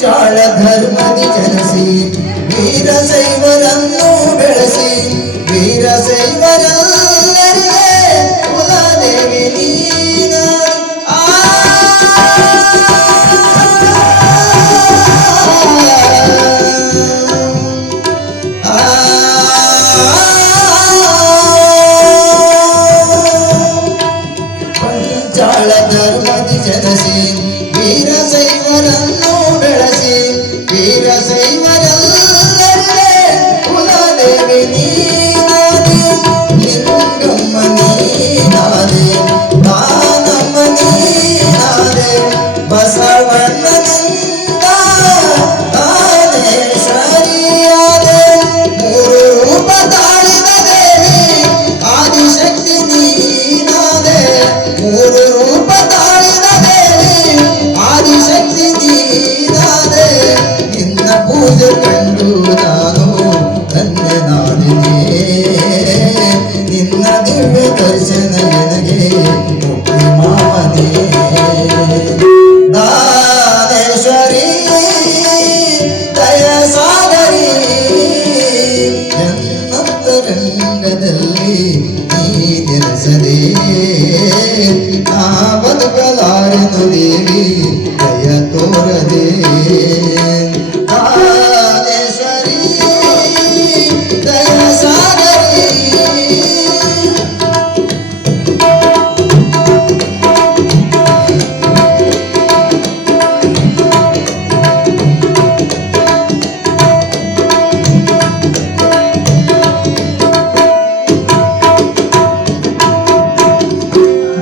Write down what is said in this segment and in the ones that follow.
ಪಂಚಾಳ ಧರ್ಮದಿ ಜನಸಿ ವೀರಶೈವರನ್ನು ಬೆಳೆಸಿ ವೀರಶೈವರೆಲ್ಲರಿಗೆ ಕುಲದೇವಿ ನೀನ ಪಂಚಾಳ ಧರ್ಮದಿ ಜನಸಿ ವೀರಶೈವರನ್ನು ಬೆಳೆಸಿ ವೀರಶೈವರೆಲ್ಲರಿಗೆ ಕುಲದೇವಿ ನೀನಾದೆ ಲಿಂಗಮ್ಮ ನೀನಾದೆ ದಾನಮ್ಮ ನೀನಾದೆ ಬಸವಣ್ಣನಿಂದ ದಾನೇಶ್ವರಿಯಾದೆ ಮೂರು ರೂಪ ತಾಳಿದ ದೇವಿ ಆದಿಶಕ್ತಿ ನೀನಾದೆ ಮೂರು ರೂಪ ತಾಳಿದ ದೇವಿ ಆದಿಶಕ್ತಿ ನೀನಾದೆ ನಿನ್ನ ಪೂಜೆ ಕಂಡು ನಾನು ಧನ್ಯನಾದಿನೇ ನಿನ್ನ ದಿವ್ಯ ದರ್ಶನ ನನಗೆ ಮುಕ್ತಿ ಮಾವನೇ ದಾನೇಶ್ವರಿ ದಯ ಸಾಗರಿ ಜನ್ಮಂತರಂಗದಲ್ಲಿ ನೀ ನೆಲೆಸದೆ ನಾ ಬದುಕಲಾರೆನು ದೇವಿ ದಯ ತೋರದೆ ದಾನೇಶ್ವರಿ ದಯ ಸಾಗರಿ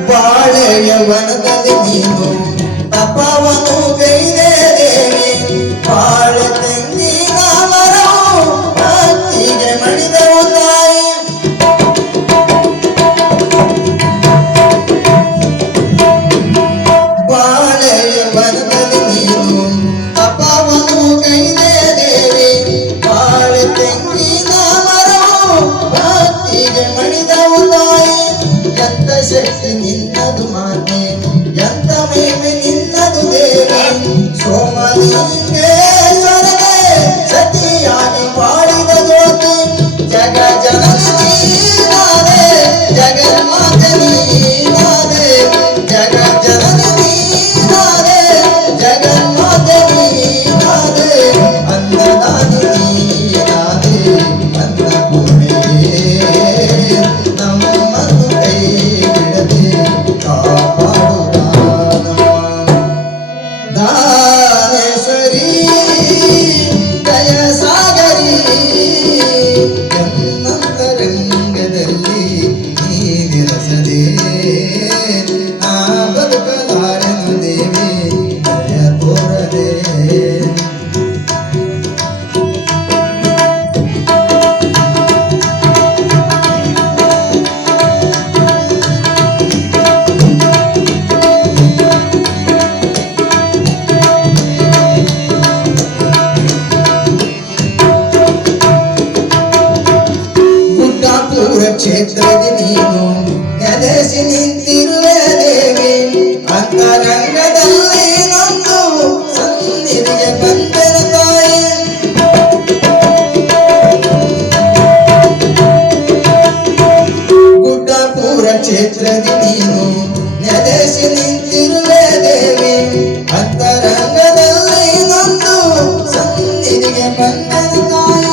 ಬಾಳೆಯ ವನದಲ್ಲಿ ನೀನು ತಪವನ್ನು ಗೈದೆ ದೇವಿ ಬಾಳೆ ತೆಂಗಿನ ಮರವು ಭಕ್ತಿಗೆ ಮಣಿದವು ತಾಯಿ ಬಾಳೆಯ ವನದಲ್ಲಿ ನೀನು ತಪವನ್ನು ಗೈದೆ ದೇವಿ ಬಾಳೆ ತೆಂಗಿನ ಮರವು ಭಕ್ತಿಗೆ ಮಣಿದವು ತಾಯಿ ಎಂತ ಶಕ್ತಿ ನಿನ್ನದು ಮಾತೆ ಎಂತ ಮೇವೆ ನಿನ್ನದು ದೇವಿ ಸೋಮಲಿಂಗೇಶ್ವರನೇ ಸತಿಯಾಗಿ ಮಾಡಿದ ಜ್ಯೋತಿ ಜಗ ಜನನಿ ನೀನಾದೆ ಜಗನ್ಮಾತೆ ನೀನಾದೆ ಜಗ ಜನನಿ ನೀನಾದೆ ಜಗನ್ಮಾತೆ ನೀನಾದೆ ಅನ್ನದಾನಿ ನೀನಾದೆ ಅನ್ನಪೂರ್ಣೆಯೇ ನಮ್ಮನ್ನು ಕೈ ಬಿಡದೆ ಕಾಪಾಡುವ ದಾನೇಶ್ವರಿ ದಯ ಸಾಗರಿ ಜನ್ಮಂತರಂಗದಲ್ಲಿ ನೀ ನೆಲೆಸದೆ ನಾ ಬದುಕಲಾರೆನು ದೇವಿ ದಯ ತೋರದೆ ಗುಡ್ಡಾಪುರ ಕ್ಷೇತ್ರದಿ ನೀನು ನೆಲೆಸಿ ನಿಂತಿರುವೆ ದೇವಿ ಅಂತರಂಗದಲ್ಲಿ ನೊಂದು ಸನ್ನಿಧಿಗೆ ಬಂದೆನು ತಾಯಿ ಗುಡ್ಡಾಪುರ ಕ್ಷೇತ್ರದಿ ನೀನು ನೆಲೆಸಿ ನಿಂತಿರುವೆ ದೇವಿ ಅಂತರಂಗದಲ್ಲಿ ನೊಂದು ಸನ್ನಿಧಿಗೆ ಬಂದೆನು ತಾಯಿ